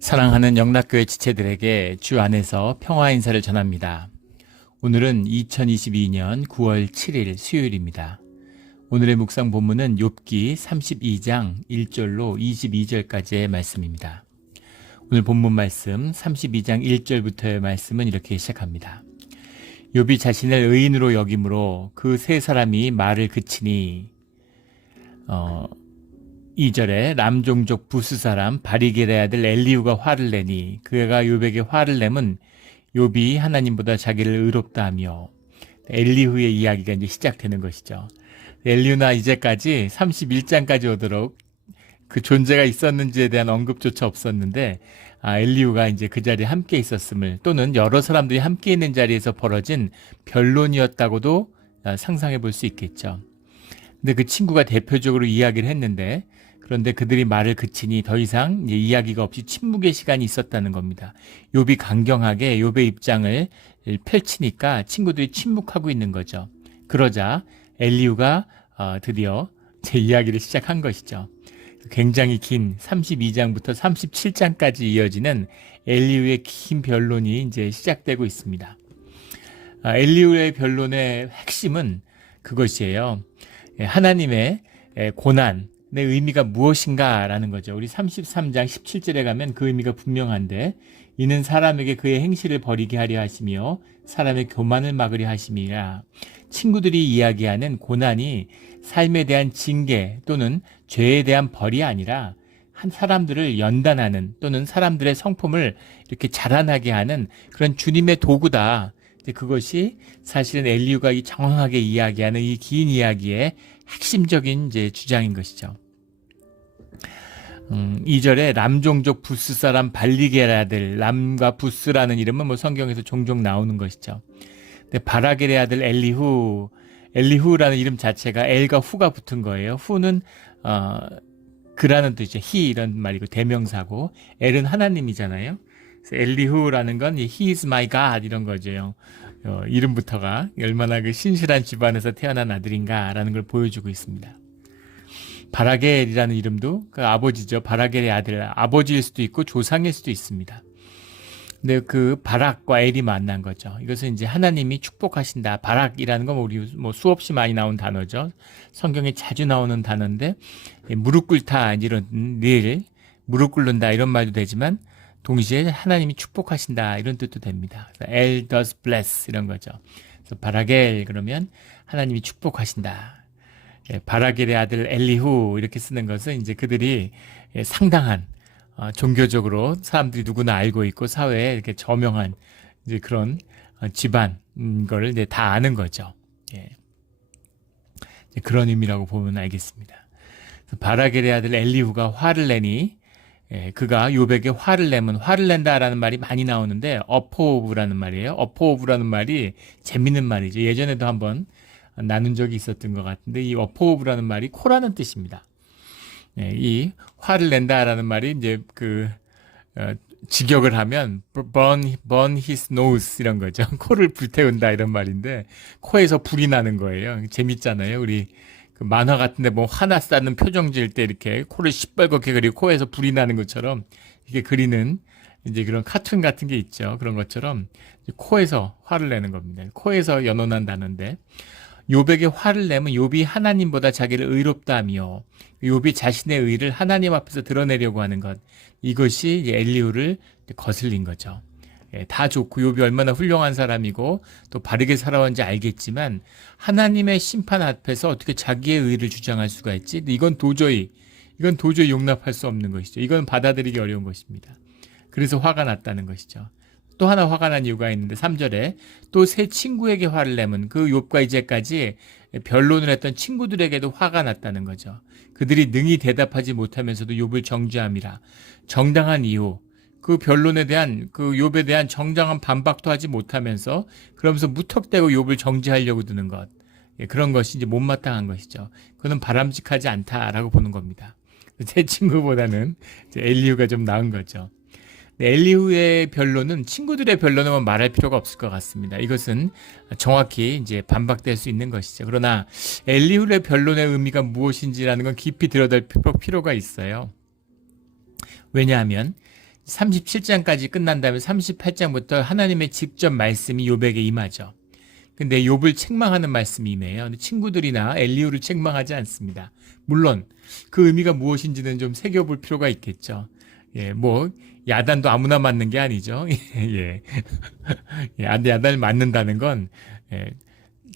사랑하는 영락교회 지체들에게 주 안에서 평화 인사를 전합니다. 오늘은 2022년 9월 7일 수요일입니다. 오늘의 묵상 본문은 욥기 32장 1절로 22절까지의 말씀입니다. 오늘 본문 말씀 32장 1절부터의 말씀은 이렇게 시작합니다. 욥이 자신을 의인으로 여김으로 그 세 사람이 말을 그치니 2절에 람종족 부스 사람 바리겔의 아들 엘리후가 화를 내니 그가 욥에게 화를 내면 욥이 하나님보다 자기를 의롭다 하며 엘리후의 이야기가 이제 시작되는 것이죠. 엘리후나 이제까지 31장까지 오도록 그 존재가 있었는지에 대한 언급조차 없었는데 엘리후가 이제 그 자리에 함께 있었음을 또는 여러 사람들이 함께 있는 자리에서 벌어진 변론이었다고도 상상해 볼 수 있겠죠. 근데 그 친구가 대표적으로 이야기를 했는데 그런데 그들이 말을 그치니 더 이상 이야기가 없이 침묵의 시간이 있었다는 겁니다. 욥이 강경하게 욥의 입장을 펼치니까 친구들이 침묵하고 있는 거죠. 그러자 엘리후가 드디어 제 이야기를 시작한 것이죠. 굉장히 긴 32장부터 37장까지 이어지는 엘리후의 긴 변론이 이제 시작되고 있습니다. 엘리후의 변론의 핵심은 그것이에요. 하나님의 고난의 의미가 무엇인가라는 거죠. 우리 33장 17절에 가면 그 의미가 분명한데 이는 사람에게 그의 행실을 버리게 하려 하시며 사람의 교만을 막으려 하심이라. 친구들이 이야기하는 고난이 삶에 대한 징계 또는 죄에 대한 벌이 아니라 한 사람들을 연단하는 또는 사람들의 성품을 이렇게 자라나게 하는 그런 주님의 도구다. 그것이 사실은 엘리후가 정확하게 이야기하는 이 긴 이야기의 핵심적인 이제 주장인 것이죠. 2절에 람종족 부스 사람 발리겔의 아들 람과 부스라는 이름은 성경에서 종종 나오는 것이죠. 근데 바라겔의 아들 엘리후라는 이름 자체가 엘과 후가 붙은 거예요. 후는 그라는 뜻이죠. 히 이런 말이고 대명사고 엘은 하나님이잖아요. 그래서 엘리후라는 건 he is my God 이런 거죠. 이름부터가 얼마나 그 신실한 집안에서 태어난 아들인가라는 걸 보여주고 있습니다. 바라겔이라는 이름도 그 아버지죠. 바라겔의 아들, 아버지일 수도 있고 조상일 수도 있습니다. 근데 그 바락과 엘이 만난 거죠. 이것은 이제 하나님이 축복하신다. 바락이라는 건 우리 수없이 많이 나온 단어죠. 성경에 자주 나오는 단어인데 무릎 꿇다 이런 무릎 꿇는다 이런 말도 되지만 동시에 하나님이 축복하신다 이런 뜻도 됩니다. El does bless 이런 거죠. 그래서 바라겔 그러면 하나님이 축복하신다. 바라겔의 아들 엘리후 이렇게 쓰는 것은 이제 그들이 상당한 종교적으로 사람들이 누구나 알고 있고 사회에 이렇게 저명한 이제 그런 집안 걸 이제 다 아는 거죠. 그런 의미라고 보면 알겠습니다. 바라겔의 아들 엘리후가 화를 내니 그가 욥에게 화를 내면 화를 낸다라는 말이 많이 나오는데 어포브라는 말이에요. 어포브라는 말이 재밌는 말이죠. 예전에도 한번 나눈 적이 있었던 것 같은데 이 어포브라는 말이 코라는 뜻입니다. 이 화를 낸다라는 말이 이제 직역을 하면 burn his nose 이런 거죠. 코를 불태운다 이런 말인데 코에서 불이 나는 거예요. 재밌잖아요. 우리 그 만화 같은데 화나 싸는 표정 지을 때 이렇게 코를 시뻘겋게 그리고 코에서 불이 나는 것처럼 이게 그리는 이제 그런 카툰 같은 게 있죠. 그런 것처럼 코에서 화를 내는 겁니다. 코에서 연혼한 단어인데 욥에게 화를 내면 욥이 하나님보다 자기를 의롭다 하며 욥이 자신의 의를 하나님 앞에서 드러내려고 하는 것 이것이 이제 엘리후를 거슬린 거죠. 다 좋고 욥이 얼마나 훌륭한 사람이고 또 바르게 살아왔는지 알겠지만 하나님의 심판 앞에서 어떻게 자기의 의를 주장할 수가 있지? 이건 도저히 용납할 수 없는 것이죠. 이건 받아들이기 어려운 것입니다. 그래서 화가 났다는 것이죠. 또 하나 화가 난 이유가 있는데 3절에 또 새 친구에게 화를 내면 그 욥과 이제까지 변론을 했던 친구들에게도 화가 났다는 거죠. 그들이 능히 대답하지 못하면서도 욥을 정죄함이라. 정당한 이유 그 변론에 대한 그 욥에 대한 정당한 반박도 하지 못하면서 그러면서 무턱대고 욥을 정죄하려고 드는 것 그런 것이 이제 못마땅한 것이죠. 그거는 바람직하지 않다라고 보는 겁니다. 새 친구보다는 엘리후가 좀 나은 거죠. 엘리후의 변론은 친구들의 변론은 말할 필요가 없을 것 같습니다. 이것은 정확히 이제 반박될 수 있는 것이죠. 그러나 엘리후의 변론의 의미가 무엇인지라는 건 깊이 들여다볼 필요가 있어요. 왜냐하면 37장까지 끝난 다음에 38장부터 하나님의 직접 말씀이 욥에게 임하죠. 근데 욥을 책망하는 말씀이 임해요. 근데 친구들이나 엘리후를 책망하지 않습니다. 물론 그 의미가 무엇인지는 좀 새겨볼 필요가 있겠죠. 예, 뭐 야단도 아무나 맞는 게 아니죠. 예, 야단을 맞는다는 건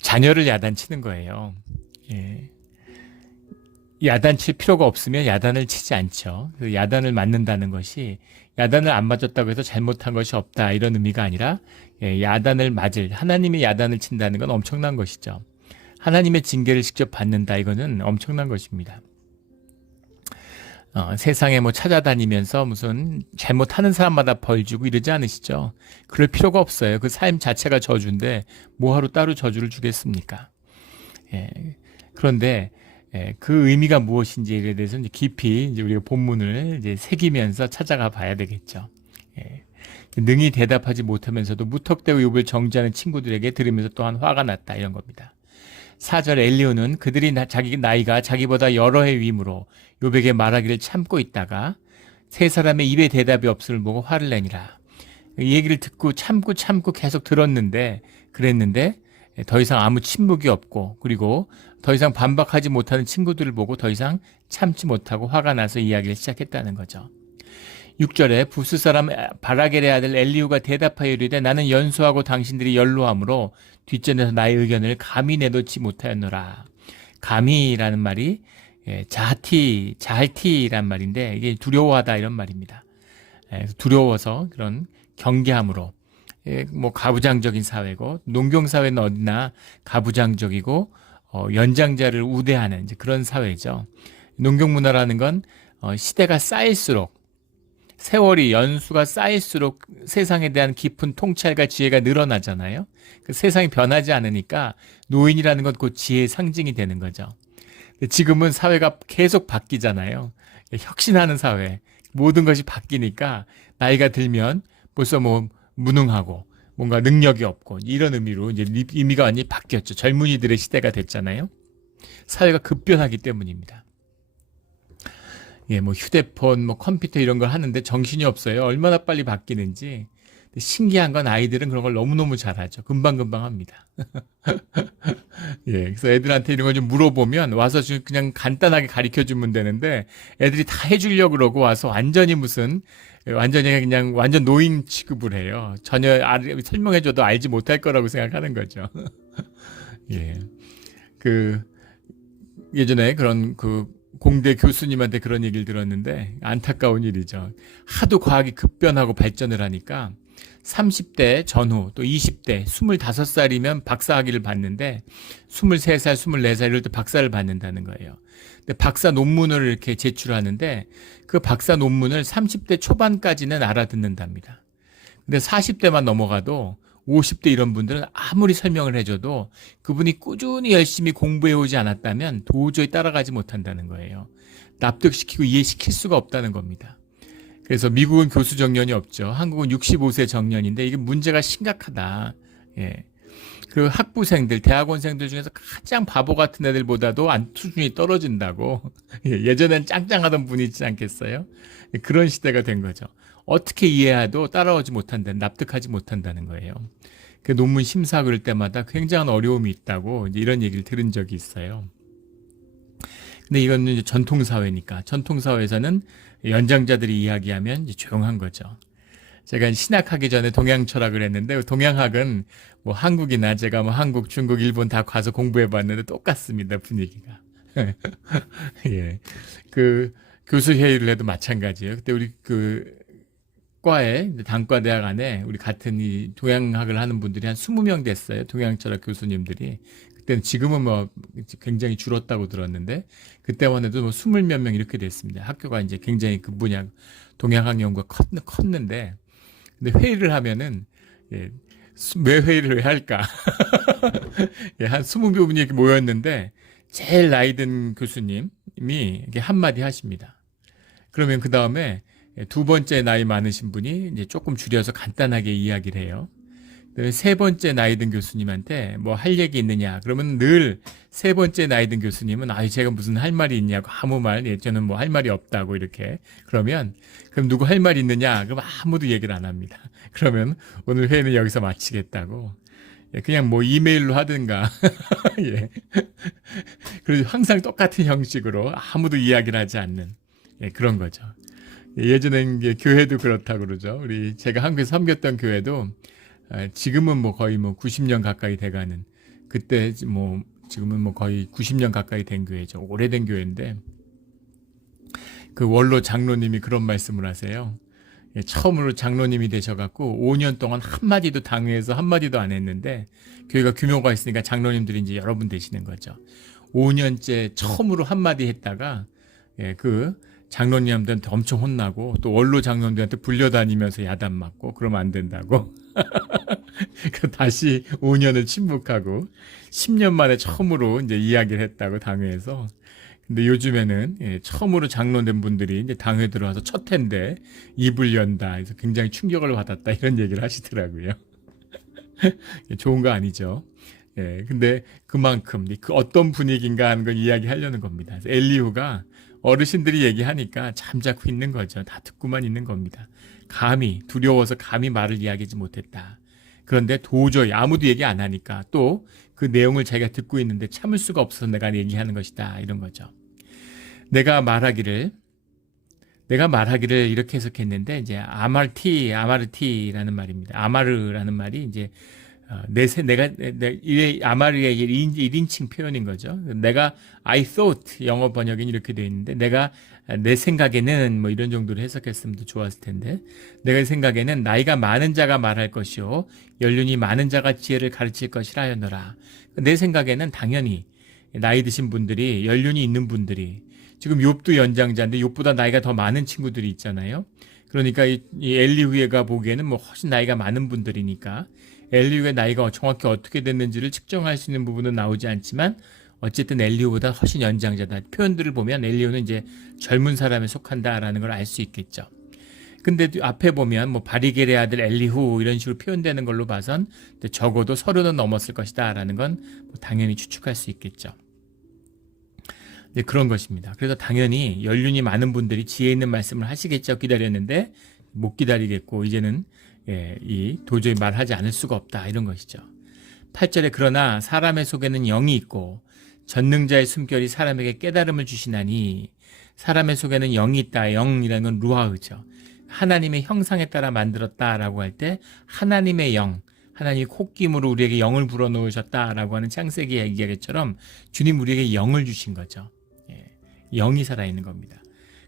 자녀를 야단치는 거예요. 예. 야단칠 필요가 없으면 야단을 치지 않죠. 그 야단을 맞는다는 것이 야단을 안 맞았다고 해서 잘못한 것이 없다 이런 의미가 아니라 야단을 맞을 하나님의 야단을 친다는 건 엄청난 것이죠. 하나님의 징계를 직접 받는다 이거는 엄청난 것입니다. 세상에 뭐 찾아다니면서 무슨 잘못하는 사람마다 벌 주고 이러지 않으시죠? 그럴 필요가 없어요. 그 삶 자체가 저주인데 뭐하러 따로 저주를 주겠습니까? 예. 그런데 그 의미가 무엇인지에 대해서 이제 깊이 이제 우리가 본문을 이제 새기면서 찾아가 봐야 되겠죠. 예. 능히 대답하지 못하면서도 무턱대고 욥을 정죄하는 친구들에게 들으면서 또한 화가 났다 이런 겁니다. 4절 엘리후는 그들이 자기 나이가 자기보다 여러 해 위임으로 욥에게 말하기를 참고 있다가 세 사람의 입에 대답이 없음을 보고 화를 내니라. 이 얘기를 듣고 참고 계속 들었는데 그랬는데 더 이상 아무 침묵이 없고 그리고 더 이상 반박하지 못하는 친구들을 보고 더 이상 참지 못하고 화가 나서 이야기를 시작했다는 거죠. 6절에 부스 사람 바라겔의 아들 엘리후가 대답하여 이르되 나는 연소하고 당신들이 연로함으로 뒷전에서 나의 의견을 감히 내놓지 못하였노라. 감히라는 말이 자할티란 말인데 이게 두려워하다 이런 말입니다. 두려워서 그런 경계함으로 뭐 가부장적인 사회고 농경사회는 어디나 가부장적이고 연장자를 우대하는 이제 그런 사회죠. 농경문화라는 건 시대가 쌓일수록 세월이 연수가 쌓일수록 세상에 대한 깊은 통찰과 지혜가 늘어나잖아요. 그 세상이 변하지 않으니까 노인이라는 건 곧 지혜의 상징이 되는 거죠. 근데 지금은 사회가 계속 바뀌잖아요. 혁신하는 사회, 모든 것이 바뀌니까 나이가 들면 벌써 뭐 무능하고 뭔가 능력이 없고 이런 의미로 이제 의미가 완전히 바뀌었죠. 젊은이들의 시대가 됐잖아요. 사회가 급변하기 때문입니다. 예, 뭐 휴대폰, 뭐 컴퓨터 이런 걸 하는데 정신이 없어요. 얼마나 빨리 바뀌는지. 신기한 건 아이들은 그런 걸 너무너무 잘하죠. 금방금방 합니다. 예, 그래서 애들한테 이런 걸 좀 물어보면 와서 그냥 간단하게 가르쳐 주면 되는데 애들이 다 해주려고 그러고 와서 완전히 완전 노인 취급을 해요. 전혀 설명해줘도 알지 못할 거라고 생각하는 거죠. 예. 예전에 그런 공대 교수님한테 그런 얘기를 들었는데 안타까운 일이죠. 하도 과학이 급변하고 발전을 하니까 30대 전후 또 20대 25살이면 박사학위를 받는데 23살, 24살 이럴 때 박사를 받는다는 거예요. 근데 박사 논문을 이렇게 제출하는데 그 박사 논문을 30대 초반까지는 알아듣는답니다. 근데 40대만 넘어가도 50대 이런 분들은 아무리 설명을 해줘도 그분이 꾸준히 열심히 공부해오지 않았다면 도저히 따라가지 못한다는 거예요. 납득시키고 이해시킬 수가 없다는 겁니다. 그래서 미국은 교수 정년이 없죠. 한국은 65세 정년인데 이게 문제가 심각하다. 예. 그 학부생들, 대학원생들 중에서 가장 바보 같은 애들보다도 수준이 떨어진다고. 예전엔 짱짱하던 분이 있지 않겠어요? 그런 시대가 된 거죠. 어떻게 이해해도 따라오지 못한다는, 납득하지 못한다는 거예요. 그 논문 심사 그럴 때마다 굉장한 어려움이 있다고 이런 얘기를 들은 적이 있어요. 근데 이건 이제 전통사회니까 전통사회에서는 연장자들이 이야기하면 이제 조용한 거죠. 제가 신학하기 전에 동양 철학을 했는데 동양학은 뭐 한국이나 제가 뭐 한국, 중국, 일본 다 가서 공부해 봤는데 똑같습니다. 분위기가. 예. 교수 회의를 해도 마찬가지예요. 그때 우리 과에 단과대학 안에 우리 같은 이 동양학을 하는 분들이 한 20명 됐어요. 동양철학 교수님들이. 그때는 지금은 뭐 굉장히 줄었다고 들었는데 그때만 해도 뭐 20몇 명 이렇게 됐습니다. 학교가 이제 굉장히 그 분야 동양학 연구가 컸는데 근데 회의를 하면은 왜 회의를 왜 할까? 한 20분이 이렇게 모였는데 제일 나이 든 교수님이 이렇게 한마디 하십니다. 그러면 그 다음에 두 번째 나이 많으신 분이 이제 조금 줄여서 간단하게 이야기를 해요. 세 번째 나이 든 교수님한테 뭐 할 얘기 있느냐? 그러면 늘 세 번째 나이 든 교수님은 제가 무슨 할 말이 있냐고 아무 말, 저는 뭐 할 말이 없다고 이렇게. 그러면 그럼 누구 할 말 있느냐? 그럼 아무도 얘기를 안 합니다. 그러면 오늘 회의는 여기서 마치겠다고. 그냥 뭐 이메일로 하든가. 예. 그리고 항상 똑같은 형식으로 아무도 이야기를 하지 않는 그런 거죠. 예전엔 교회도 그렇다고 그러죠. 제가 한국에서 섬겼던 교회도 지금은 뭐 거의 뭐 90년 가까이 돼가는, 그때 뭐 지금은 뭐 거의 90년 가까이 된 교회죠. 오래된 교회인데 그 원로 장로님이 그런 말씀을 하세요. 처음으로 장로님이 되셔갖고 5년 동안 한마디도 당회에서 한마디도 안 했는데, 교회가 규모가 있으니까 장로님들이 이제 여러분 되시는 거죠. 5년째 처음으로 한마디 했다가 그 장로님들한테 엄청 혼나고, 또 원로 장로님들한테 불려다니면서 야단 맞고 그러면 안 된다고. 다시 5년을 침묵하고 10년 만에 처음으로 이제 이야기를 했다고, 당회에서. 근데 요즘에는 처음으로 장로된 분들이 이제 당회 들어와서 첫 해인데 입을 연다, 그래서 굉장히 충격을 받았다, 이런 얘기를 하시더라고요. 좋은 거 아니죠. 근데 그만큼 그 어떤 분위기인가 하는 걸 이야기하려는 겁니다. 그래서 엘리후가 어르신들이 얘기하니까 잠자코 있는 거죠. 다 듣고만 있는 겁니다. 감히 두려워서 감히 말을 이야기하지 못했다. 그런데 도저히 아무도 얘기 안 하니까 또 그 내용을 자기가 듣고 있는데 참을 수가 없어서 내가 얘기하는 것이다, 이런 거죠. 내가 말하기를 이렇게 해석했는데, 이제 아마르티라는 말입니다. 아마르라는 말이 이제 아마르의 1인칭 표현인 거죠. 내가 I thought, 영어 번역은 이렇게 되어 있는데, 내가 내 생각에는 뭐 이런 정도로 해석했으면 더 좋았을 텐데, 내가 생각에는 나이가 많은 자가 말할 것이요 연륜이 많은 자가 지혜를 가르칠 것이라 하였노라. 내 생각에는 당연히 나이 드신 분들이, 연륜이 있는 분들이, 지금 욥도 연장자인데 욥보다 나이가 더 많은 친구들이 있잖아요. 그러니까 이 엘리후가 보기에는 뭐 훨씬 나이가 많은 분들이니까 엘리후의 나이가 정확히 어떻게 됐는지를 측정할 수 있는 부분은 나오지 않지만, 어쨌든 엘리후보다 훨씬 연장자다. 표현들을 보면 엘리후는 이제 젊은 사람에 속한다라는 걸 알 수 있겠죠. 근데 앞에 보면 뭐 바리겔의 아들 엘리후 이런 식으로 표현되는 걸로 봐선 적어도 30은 넘었을 것이다라는 건 당연히 추측할 수 있겠죠. 네, 그런 것입니다. 그래서 당연히 연륜이 많은 분들이 지혜 있는 말씀을 하시겠죠. 기다렸는데 못 기다리겠고, 이제는 도저히 말하지 않을 수가 없다, 이런 것이죠. 8절에 그러나 사람의 속에는 영이 있고 전능자의 숨결이 사람에게 깨달음을 주시나니, 사람의 속에는 영이 있다. 영이라는 건 루아흐죠. 하나님의 형상에 따라 만들었다라고 할 때 하나님의 영, 하나님이 콧김으로 우리에게 영을 불어넣으셨다라고 하는 창세기 얘기하기처럼 주님 우리에게 영을 주신 거죠. 영이 살아있는 겁니다.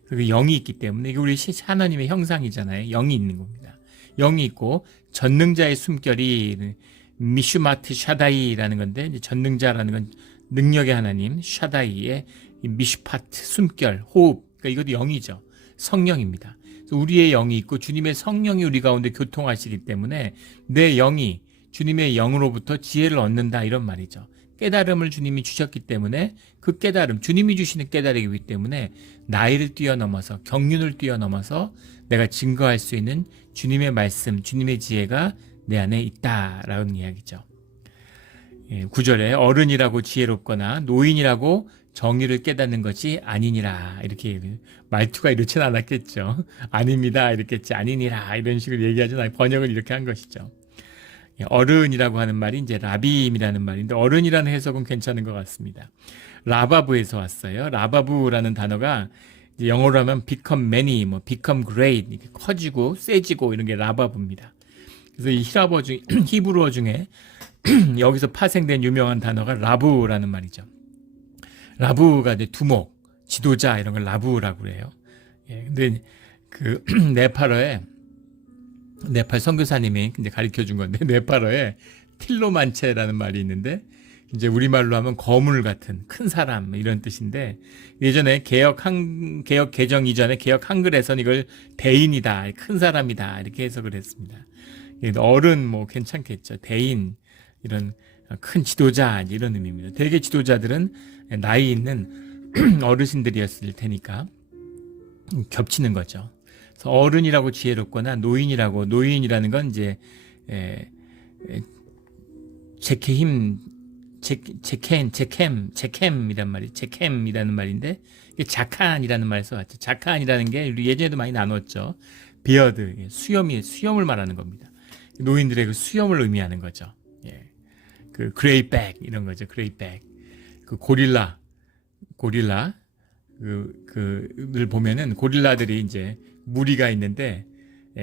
그 영이 있기 때문에 이게 우리 하나님의 형상이잖아요. 영이 있는 겁니다. 영이 있고 전능자의 숨결이 미슈마트 샤다이라는 건데, 이제 전능자라는 건 능력의 하나님, 샤다이의 미슈파트 숨결, 호흡, 그러니까 이것도 영이죠. 성령입니다. 그래서 우리의 영이 있고 주님의 성령이 우리 가운데 교통하시기 때문에 내 영이 주님의 영으로부터 지혜를 얻는다, 이런 말이죠. 깨달음을 주님이 주셨기 때문에 그 깨달음, 주님이 주시는 깨달음이기 때문에 나이를 뛰어넘어서, 경륜을 뛰어넘어서 내가 증거할 수 있는 주님의 말씀, 주님의 지혜가 내 안에 있다라는 이야기죠. 9절에 어른이라고 지혜롭거나 노인이라고 정의를 깨닫는 것이 아니니라, 이렇게 말투가 이렇진 않았겠죠. 아닙니다 이랬겠지, 아니니라 이런 식으로 얘기하지 않아요. 번역을 이렇게 한 것이죠. 어른이라고 하는 말이 이제 라빔이라는 말인데, 어른이라는 해석은 괜찮은 것 같습니다. 라바브에서 왔어요. 라바브라는 단어가 이제 영어로 하면 become many, 뭐 become great, 이렇게 커지고 세지고 이런 게 라바브입니다. 그래서 이 히브리어 중에 여기서 파생된 유명한 단어가 라부라는 말이죠. 라부가 이제 두목, 지도자 이런 걸 라부라고 그래요. 근데 그 네팔 선교사님이 이제 가르쳐 준 건데, 네팔어에 틸로만체라는 말이 있는데, 이제 우리말로 하면 거물 같은 큰 사람 이런 뜻인데, 예전에 개혁 개정 이전에 개혁 한글에서는 이걸 대인이다, 큰 사람이다 이렇게 해석을 했습니다. 어른 뭐 괜찮겠죠. 대인, 이런 큰 지도자 이런 의미입니다. 대개 지도자들은 나이 있는 어르신들이었을 테니까 겹치는 거죠. 그래서 어른이라고 지혜롭거나 노인이라는 건 이제 제케힘, 제켐이란 말이, 제켐이라는 말인데, 이게 자칸이라는 말에서 왔죠. 자칸이라는 게 예전에도 많이 나눴죠. 비어드, 수염을 말하는 겁니다. 노인들의 그 수염을 의미하는 거죠. 예. 그 그레이백 이런 거죠. 그레이백. 그 고릴라 를 보면은 고릴라들이 이제 무리가 있는데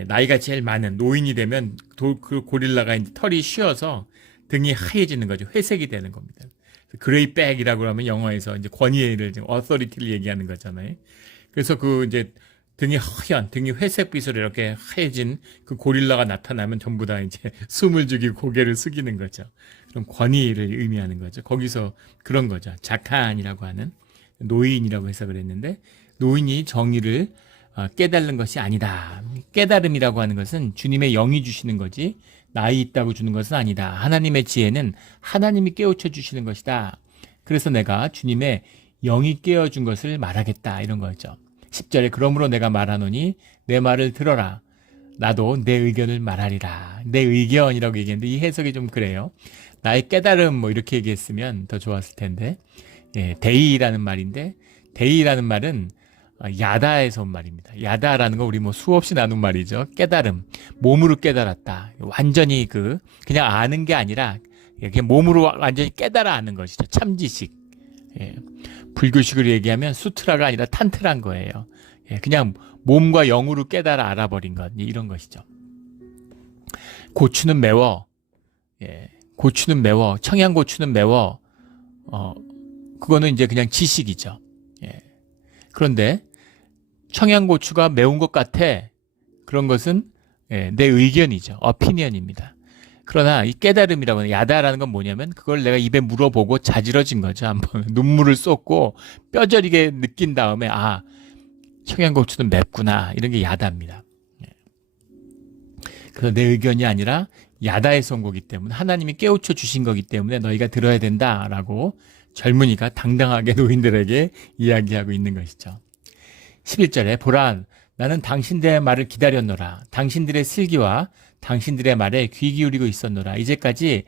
나이가 제일 많은 노인이 되면 그 고릴라가 이제 털이 쉬어서 등이 하얘지는 거죠. 회색이 되는 겁니다. 그레이백이라고 하면 영어에서 이제 권위를, 어서리티를 얘기하는 거잖아요. 그래서 그 이제 등이 회색빛으로 이렇게 하얘진 그 고릴라가 나타나면 전부 다 이제 숨을 죽이고 고개를 숙이는 거죠. 그런 권위를 의미하는 거죠. 거기서 그런 거죠. 자칸이라고 하는 노인이라고 해석을 했는데, 노인이 정의를 깨달는 것이 아니다. 깨달음이라고 하는 것은 주님의 영이 주시는 거지 나이 있다고 주는 것은 아니다. 하나님의 지혜는 하나님이 깨우쳐 주시는 것이다. 그래서 내가 주님의 영이 깨워준 것을 말하겠다. 이런 거죠. 10절에 그러므로 내가 말하노니 내 말을 들어라. 나도 내 의견을 말하리라. 내 의견이라고 얘기했는데 이 해석이 좀 그래요. 나의 깨달음 뭐 이렇게 얘기했으면 더 좋았을 텐데, 예, 데이라는 말인데, 데이라는 말은 야다에서 온 말입니다. 야다라는 거 우리 뭐 수없이 나눈 말이죠. 깨달음, 몸으로 깨달았다. 완전히 그냥 아는 게 아니라 이렇게 몸으로 완전히 깨달아 아는 것이죠. 참지식. 예. 불교식으로 얘기하면 수트라가 아니라 탄트란 거예요. 예. 그냥 몸과 영으로 깨달아 알아버린 것, 이런 것이죠. 고추는 매워. 예. 고추는 매워. 청양고추는 매워. 그거는 이제 그냥 지식이죠. 예. 그런데 청양고추가 매운 것 같아. 그런 것은 내 의견이죠. 어피니언입니다. 그러나 이 깨달음이라고 하는 야다라는 건 뭐냐면 그걸 내가 입에 물어보고 자지러진 거죠. 한번 눈물을 쏟고 뼈저리게 느낀 다음에 청양고추는 맵구나. 이런 게 야다입니다. 그래서 내 의견이 아니라 야다에서 온 거기 때문에 하나님이 깨우쳐 주신 거기 때문에 너희가 들어야 된다라고 젊은이가 당당하게 노인들에게 이야기하고 있는 것이죠. 11절에 보라, 나는 당신들의 말을 기다렸노라. 당신들의 슬기와 당신들의 말에 귀 기울이고 있었노라. 이제까지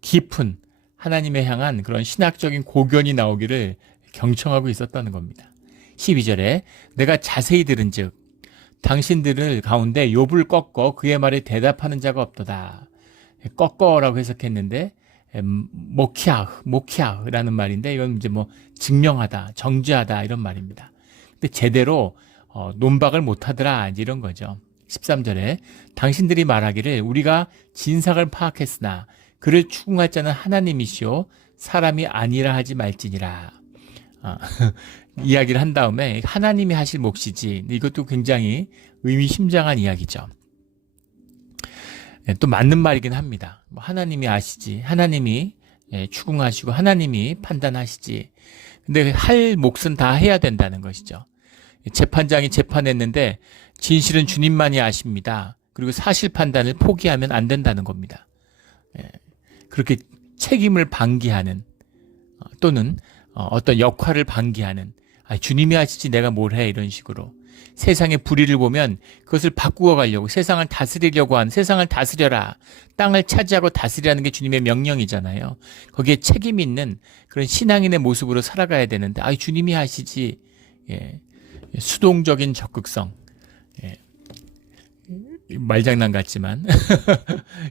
깊은 하나님에 향한 그런 신학적인 고견이 나오기를 경청하고 있었다는 겁니다. 12절에 내가 자세히 들은즉 당신들을 가운데 욥을 꺾어 그의 말에 대답하는 자가 없도다. 꺾어라고 해석했는데 모키아흐라는 말인데 이건 이제 뭐 증명하다, 정죄하다 이런 말입니다. 근데 제대로 논박을 못하더라 이제 이런 거죠. 13절에 당신들이 말하기를 우리가 진상을 파악했으나 그를 추궁할 자는 하나님이시오 사람이 아니라 하지 말지니라. 이야기를 한 다음에 하나님이 하실 몫이지. 이것도 굉장히 의미심장한 이야기죠. 또 맞는 말이긴 합니다. 하나님이 아시지. 하나님이 추궁하시고 하나님이 판단하시지. 근데 할 몫은 다 해야 된다는 것이죠. 재판장이 재판했는데 진실은 주님만이 아십니다. 그리고 사실 판단을 포기하면 안 된다는 겁니다. 그렇게 책임을 방기하는 또는 어떤 역할을 방기하는 주님이 하시지 내가 뭘 해 이런 식으로 세상의 불의를 보면 그것을 바꾸어 가려고 세상을 다스리려고 하는 세상을 다스려라. 땅을 차지하고 다스리라는 게 주님의 명령이잖아요. 거기에 책임 있는 그런 신앙인의 모습으로 살아가야 되는데 주님이 하시지. 예. 수동적인 적극성. 예. 말장난 같지만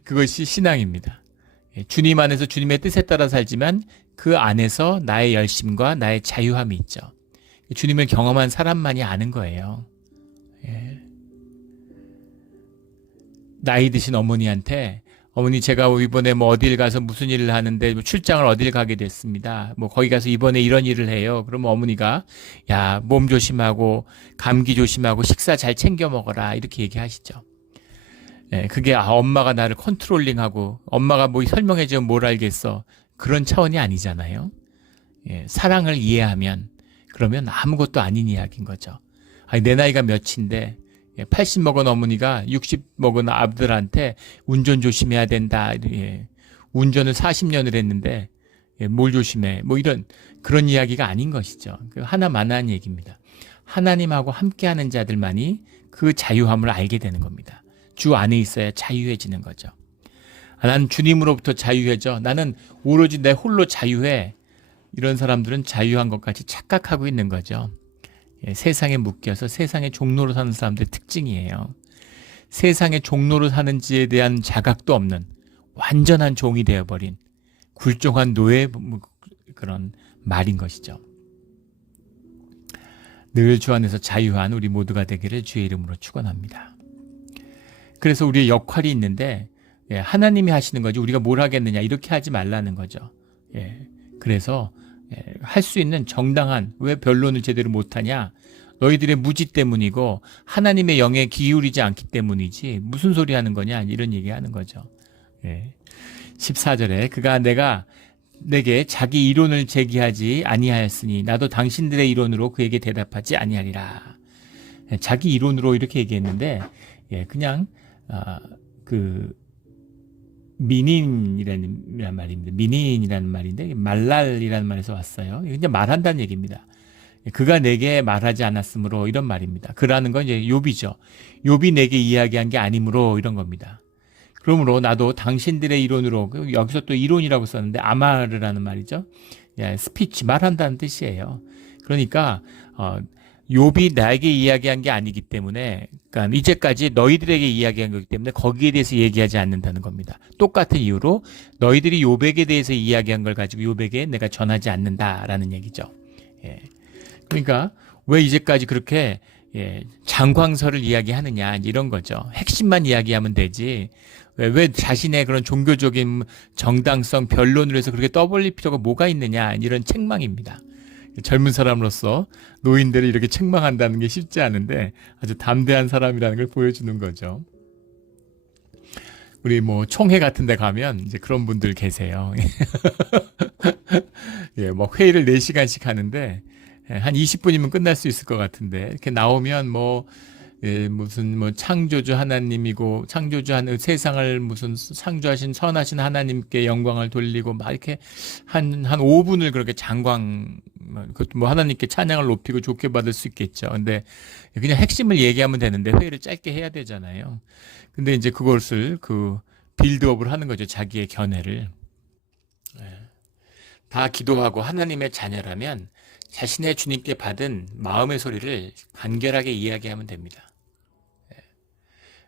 그것이 신앙입니다. 예. 주님 안에서 주님의 뜻에 따라 살지만 그 안에서 나의 열심과 나의 자유함이 있죠. 주님을 경험한 사람만이 아는 거예요. 예. 나이 드신 어머니한테 어머니 제가 이번에 뭐 어딜 가서 무슨 일을 하는데 출장을 어딜 가게 됐습니다. 뭐 거기 가서 이번에 이런 일을 해요. 그러면 어머니가 야, 몸 조심하고 감기 조심하고 식사 잘 챙겨 먹어라 이렇게 얘기하시죠. 예, 그게 엄마가 나를 컨트롤링하고 엄마가 뭐 설명해주면 뭘 알겠어. 그런 차원이 아니잖아요. 예, 사랑을 이해하면 그러면 아무것도 아닌 이야기인 거죠. 내 나이가 몇인데 80 먹은 어머니가 60 먹은 아들한테 운전 조심해야 된다. 예, 운전을 40년을 했는데 뭘 조심해. 뭐 이런 그런 이야기가 아닌 것이죠. 하나만한 얘기입니다. 하나님하고 함께하는 자들만이 그 자유함을 알게 되는 겁니다. 주 안에 있어야 자유해지는 거죠. 난 주님으로부터 자유해져. 나는 오로지 내 홀로 자유해. 이런 사람들은 자유한 것 같이 착각하고 있는 거죠. 세상에 묶여서 세상의 종로로 사는 사람들의 특징이에요. 세상의 종로로 사는지에 대한 자각도 없는 완전한 종이 되어버린 굴종한 노예 그런 말인 것이죠. 늘 주 안에서 자유한 우리 모두가 되기를 주의 이름으로 축원합니다. 그래서 우리의 역할이 있는데 하나님이 하시는 거지 우리가 뭘 하겠느냐 이렇게 하지 말라는 거죠. 그래서 할 수 있는 정당한 왜 변론을 제대로 못하냐 너희들의 무지 때문이고 하나님의 영에 기울이지 않기 때문이지 무슨 소리 하는 거냐 이런 얘기하는 거죠. 14절에 그가 내게 자기 이론을 제기하지 아니하였으니 나도 당신들의 이론으로 그에게 대답하지 아니하리라. 자기 이론으로 이렇게 얘기했는데 그냥 그 민인이라는 말입니다. 민인이라는 말인데 말랄이라는 말에서 왔어요. 그냥 말한다는 얘기입니다. 그가 내게 말하지 않았으므로 이런 말입니다. 그라는 건 이제 욥이죠. 욥이 내게 이야기한 게 아니므로 이런 겁니다. 그러므로 나도 당신들의 이론으로 여기서 또 이론이라고 썼는데 아마르라는 말이죠. 스피치 말한다는 뜻이에요. 그러니까 욥이 나에게 이야기한 게 아니기 때문에 그러니까 이제까지 너희들에게 이야기한 거기 때문에 거기에 대해서 얘기하지 않는다는 겁니다. 똑같은 이유로 너희들이 욥에게 대해서 이야기한 걸 가지고 욥에게 내가 전하지 않는다라는 얘기죠. 그러니까 왜 이제까지 그렇게 장광설을 이야기하느냐 이런 거죠. 핵심만 이야기하면 되지 왜 자신의 그런 종교적인 정당성 변론을 해서 그렇게 떠벌릴 필요가 뭐가 있느냐 이런 책망입니다. 젊은 사람으로서 노인들을 이렇게 책망한다는 게 쉽지 않은데 아주 담대한 사람이라는 걸 보여주는 거죠. 우리 뭐 총회 같은 데 가면 이제 그런 분들 계세요. 뭐 회의를 4시간씩 하는데 한 20분이면 끝날 수 있을 것 같은데 이렇게 나오면 무슨 창조주 하나님이고 창조주한 세상을 무슨 창조하신 선하신 하나님께 영광을 돌리고 막 이렇게 한 5분을 그렇게 그것도 뭐 하나님께 찬양을 높이고 좋게 받을 수 있겠죠. 근데 그냥 핵심을 얘기하면 되는데 회의를 짧게 해야 되잖아요. 근데 이제 그것을 빌드업을 하는 거죠. 자기의 견해를. 다 기도하고 하나님의 자녀라면 자신의 주님께 받은 마음의 소리를 간결하게 이야기하면 됩니다.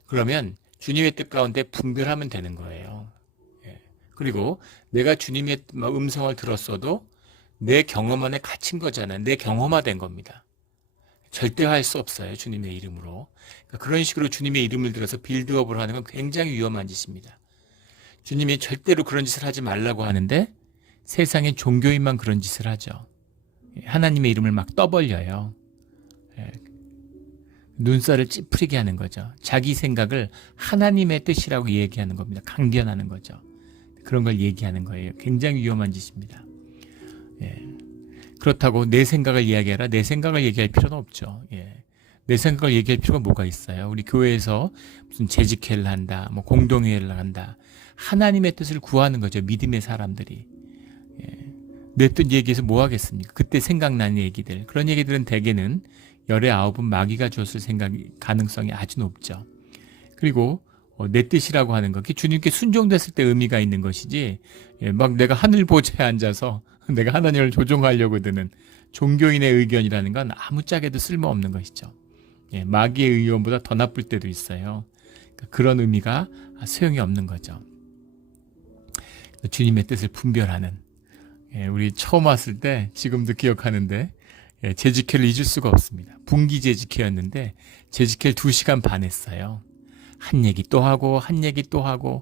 그러면 주님의 뜻 가운데 분별하면 되는 거예요. 그리고 내가 주님의 음성을 들었어도 내 경험 안에 갇힌 거잖아요. 내 경험화된 겁니다. 절대화할 수 없어요. 주님의 이름으로. 그러니까 그런 식으로 주님의 이름을 들어서 빌드업을 하는 건 굉장히 위험한 짓입니다. 주님이 절대로 그런 짓을 하지 말라고 하는데 세상의 종교인만 그런 짓을 하죠. 하나님의 이름을 막 떠벌려요. 눈살을 찌푸리게 하는 거죠. 자기 생각을 하나님의 뜻이라고 얘기하는 겁니다. 강변하는 거죠. 그런 걸 얘기하는 거예요. 굉장히 위험한 짓입니다. 그렇다고 내 생각을 이야기하라. 내 생각을 얘기할 필요는 없죠. 내 생각을 얘기할 필요가 뭐가 있어요. 우리 교회에서 무슨 재직회를 한다, 뭐 공동회의를 한다. 하나님의 뜻을 구하는 거죠. 믿음의 사람들이. 내 뜻 얘기해서 뭐 하겠습니까? 그때 생각나는 얘기들. 그런 얘기들은 대개는 열의 9은 마귀가 줬을 가능성이 아주 높죠. 그리고 내 뜻이라고 하는 것, 주님께 순종됐을 때 의미가 있는 것이지 막 내가 하늘 보좌에 앉아서 내가 하나님을 조종하려고 드는 종교인의 의견이라는 건 아무짝에도 쓸모없는 것이죠. 마귀의 의견보다 더 나쁠 때도 있어요. 그러니까 그런 의미가 소용이 없는 거죠. 주님의 뜻을 분별하는 우리 처음 왔을 때 지금도 기억하는데 재직회를 잊을 수가 없습니다. 분기 재직회였는데 재직회를 2시간 반 했어요. 한 얘기 또 하고 한 얘기 또 하고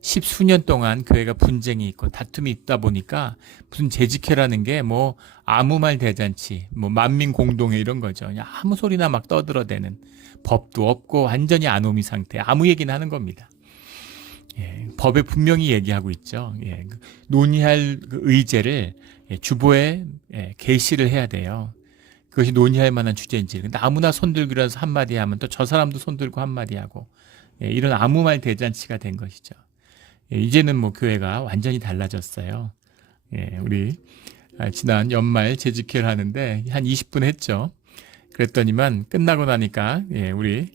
10수년 동안 교회가 분쟁이 있고 다툼이 있다 보니까 무슨 재직회라는 게 뭐 아무 말 대잔치 뭐 만민 공동회 이런 거죠. 그냥 아무 소리나 막 떠들어대는 법도 없고 완전히 아노미 상태 아무 얘기나 하는 겁니다. 법에 분명히 얘기하고 있죠. 논의할 의제를 주보에 게시를 해야 돼요. 그것이 논의할 만한 주제인지. 근데 아무나 손들기로 해서 한마디 하면 또 저 사람도 손들고 한마디 하고 이런 아무 말 대잔치가 된 것이죠. 이제는 뭐 교회가 완전히 달라졌어요. 우리 지난 연말 재직회를 하는데 한 20분 했죠. 그랬더니만 끝나고 나니까 우리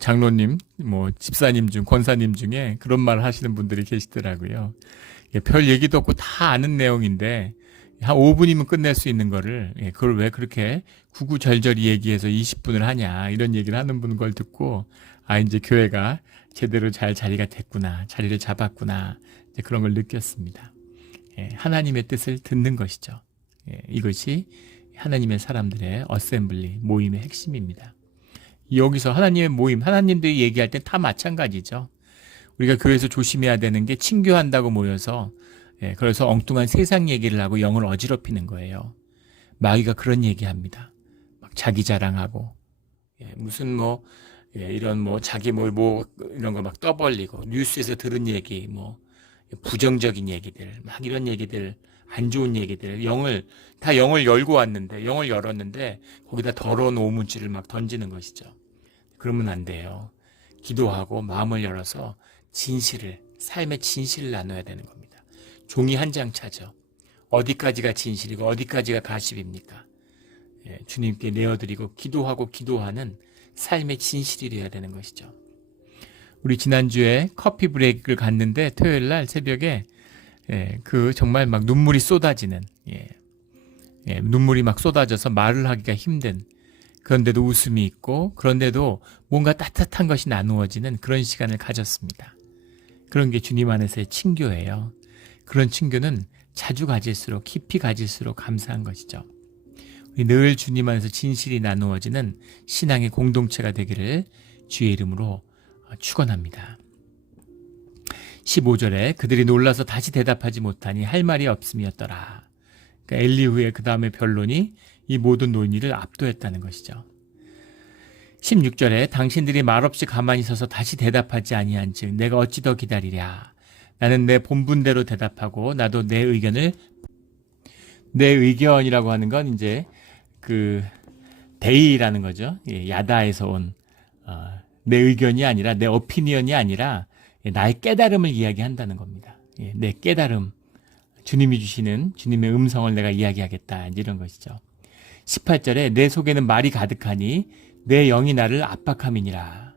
장로님, 집사님 권사님 중에 그런 말 하시는 분들이 계시더라고요. 별 얘기도 없고 다 아는 내용인데 한 5분이면 끝낼 수 있는 거를 그걸 왜 그렇게 구구절절히 얘기해서 20분을 하냐 이런 얘기를 하는 분 걸 듣고 이제 교회가 제대로 잘 자리가 됐구나, 자리를 잡았구나 이제 그런 걸 느꼈습니다. 하나님의 뜻을 듣는 것이죠. 이것이 하나님의 사람들의 어셈블리 모임의 핵심입니다. 여기서 하나님의 모임, 하나님들이 얘기할 때 다 마찬가지죠. 우리가 교회에서 조심해야 되는 게 친교한다고 모여서 그래서 엉뚱한 세상 얘기를 하고 영을 어지럽히는 거예요. 마귀가 그런 얘기합니다. 막 자기 자랑하고 무슨 이런 자기 이런 거 막 떠벌리고 뉴스에서 들은 얘기 부정적인 얘기들 막 이런 얘기들 안 좋은 얘기들 영을 열고 왔는데 영을 열었는데 거기다 더러운 오문지를 막 던지는 것이죠. 그러면 안 돼요. 기도하고 마음을 열어서 삶의 진실을 나눠야 되는 겁니다. 종이 한 장 차죠. 어디까지가 진실이고 어디까지가 가십입니까? 주님께 내어드리고 기도하는 삶의 진실이 되어야 되는 것이죠. 우리 지난주에 커피 브레이크를 갔는데 토요일 날 새벽에 정말 막 눈물이 쏟아지는 눈물이 막 쏟아져서 말을 하기가 힘든 그런데도 웃음이 있고 그런데도 뭔가 따뜻한 것이 나누어지는 그런 시간을 가졌습니다. 그런 게 주님 안에서의 친교예요. 그런 친교는 자주 가질수록 깊이 가질수록 감사한 것이죠. 우리 늘 주님 안에서 진실이 나누어지는 신앙의 공동체가 되기를 주의 이름으로 축원합니다. 15절에 그들이 놀라서 다시 대답하지 못하니 할 말이 없음이었더라. 그러니까 엘리후의 그 다음에 변론이 이 모든 논의를 압도했다는 것이죠. 16절에 당신들이 말없이 가만히 서서 다시 대답하지 아니한 즉 내가 어찌 더 기다리랴. 나는 내 본분대로 대답하고 나도 내 의견이라고 하는 건 이제 대의라는 거죠. 야다에서 온 내 의견이 아니라 내 오피니언이 아니라 나의 깨달음을 이야기한다는 겁니다. 내 깨달음, 주님이 주시는 주님의 음성을 내가 이야기하겠다 이런 것이죠. 18절에 내 속에는 말이 가득하니 내 영이 나를 압박함이니라.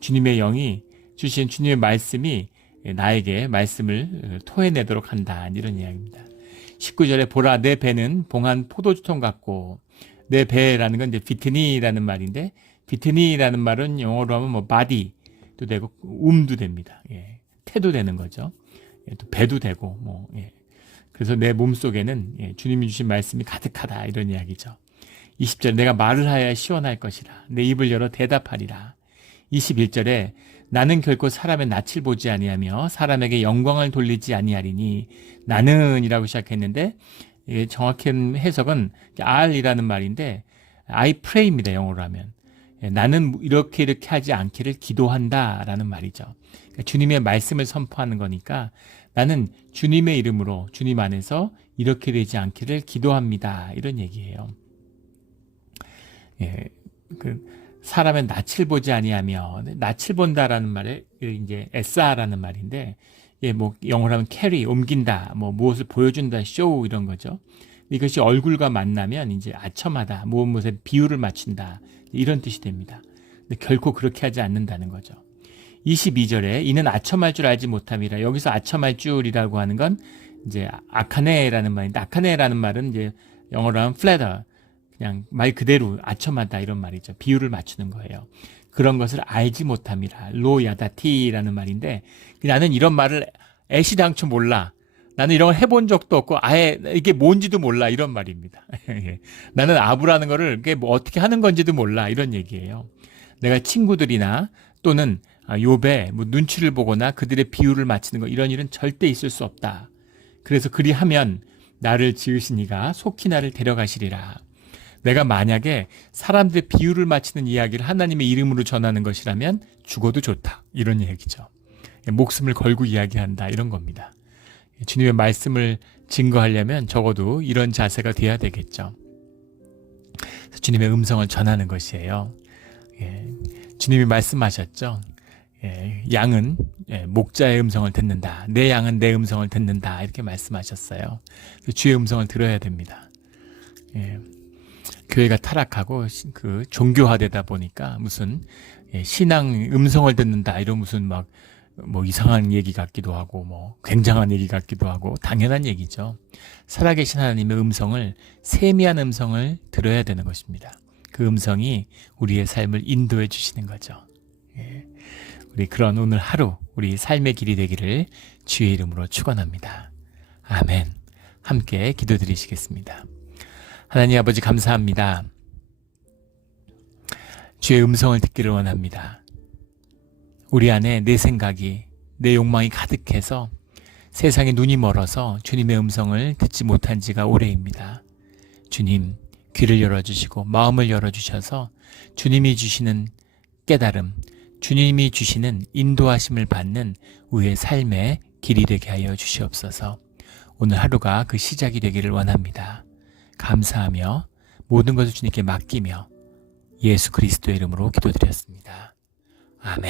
주님의 영이 주신 주님의 말씀이 나에게 말씀을 토해내도록 한다 이런 이야기입니다. 19절에 보라 내 배는 봉한 포도주통 같고 내 배라는 건 이제 비트니라는 말인데 비트니라는 말은 영어로 하면 body도 되고 도 됩니다. 태도 되는 거죠. 또 배도 되고 그래서 내 몸속에는 주님이 주신 말씀이 가득하다 이런 이야기죠. 20절 내가 말을 하여야 시원할 것이라 내 입을 열어 대답하리라. 21절에 나는 결코 사람의 낯을 보지 아니하며 사람에게 영광을 돌리지 아니하리니 나는이라고 시작했는데 정확한 해석은 R이라는 말인데 I pray입니다. 영어로 하면 나는 이렇게 하지 않기를 기도한다라는 말이죠. 그러니까 주님의 말씀을 선포하는 거니까 나는 주님의 이름으로 주님 안에서 이렇게 되지 않기를 기도합니다. 이런 얘기예요. 사람의 낯을 보지 아니하며 낯을 본다라는 말에 이제 SR라는 말인데 영어로 하면 carry 옮긴다 무엇을 보여준다 show 이런 거죠. 이것이 얼굴과 만나면 이제 아첨하다 무엇에 비유를 맞춘다 이런 뜻이 됩니다. 근데 결코 그렇게 하지 않는다는 거죠. 22절에 이는 아첨할 줄 알지 못함이라. 여기서 아첨할 줄이라고 하는 건 이제 아카네라는 말인데 아카네라는 말은 이제 영어로 하면 flatter 그냥 말 그대로 아첨하다 이런 말이죠. 비유를 맞추는 거예요. 그런 것을 알지 못함이라. 로야다티라는 말인데 나는 이런 말을 애시당초 몰라. 나는 이런 걸 해본 적도 없고 아예 이게 뭔지도 몰라 이런 말입니다. 나는 아부라는 거를 이게 어떻게 하는 건지도 몰라 이런 얘기예요. 내가 친구들이나 또는 욥의 눈치를 보거나 그들의 비유를 맞추는 거 이런 일은 절대 있을 수 없다. 그래서 그리하면 나를 지으신 이가 속히 나를 데려가시리라. 내가 만약에 사람들의 비유를 맞추는 이야기를 하나님의 이름으로 전하는 것이라면 죽어도 좋다. 이런 얘기죠. 목숨을 걸고 이야기한다. 이런 겁니다. 주님의 말씀을 증거하려면 적어도 이런 자세가 돼야 되겠죠. 주님의 음성을 전하는 것이에요. 주님이 말씀하셨죠. 양은 목자의 음성을 듣는다. 내 양은 내 음성을 듣는다. 이렇게 말씀하셨어요. 주의 음성을 들어야 됩니다. 교회가 타락하고 그 종교화되다 보니까 무슨 신앙 음성을 듣는다 이런 무슨 막 뭐 이상한 얘기 같기도 하고 뭐 굉장한 얘기 같기도 하고 당연한 얘기죠. 살아계신 하나님의 음성을, 세미한 음성을 들어야 되는 것입니다. 그 음성이 우리의 삶을 인도해 주시는 거죠. 우리 그런 오늘 하루 우리 삶의 길이 되기를 주의 이름으로 축원합니다. 아멘. 함께 기도드리시겠습니다. 하나님 아버지 감사합니다. 주의 음성을 듣기를 원합니다. 우리 안에 내 생각이, 내 욕망이 가득해서 세상에 눈이 멀어서 주님의 음성을 듣지 못한 지가 오래입니다. 주님, 귀를 열어주시고 마음을 열어주셔서 주님이 주시는 깨달음, 주님이 주시는 인도하심을 받는 우리의 삶의 길이 되게 하여 주시옵소서. 오늘 하루가 그 시작이 되기를 원합니다. 감사하며 모든 것을 주님께 맡기며 예수 그리스도의 이름으로 기도드렸습니다. 아멘.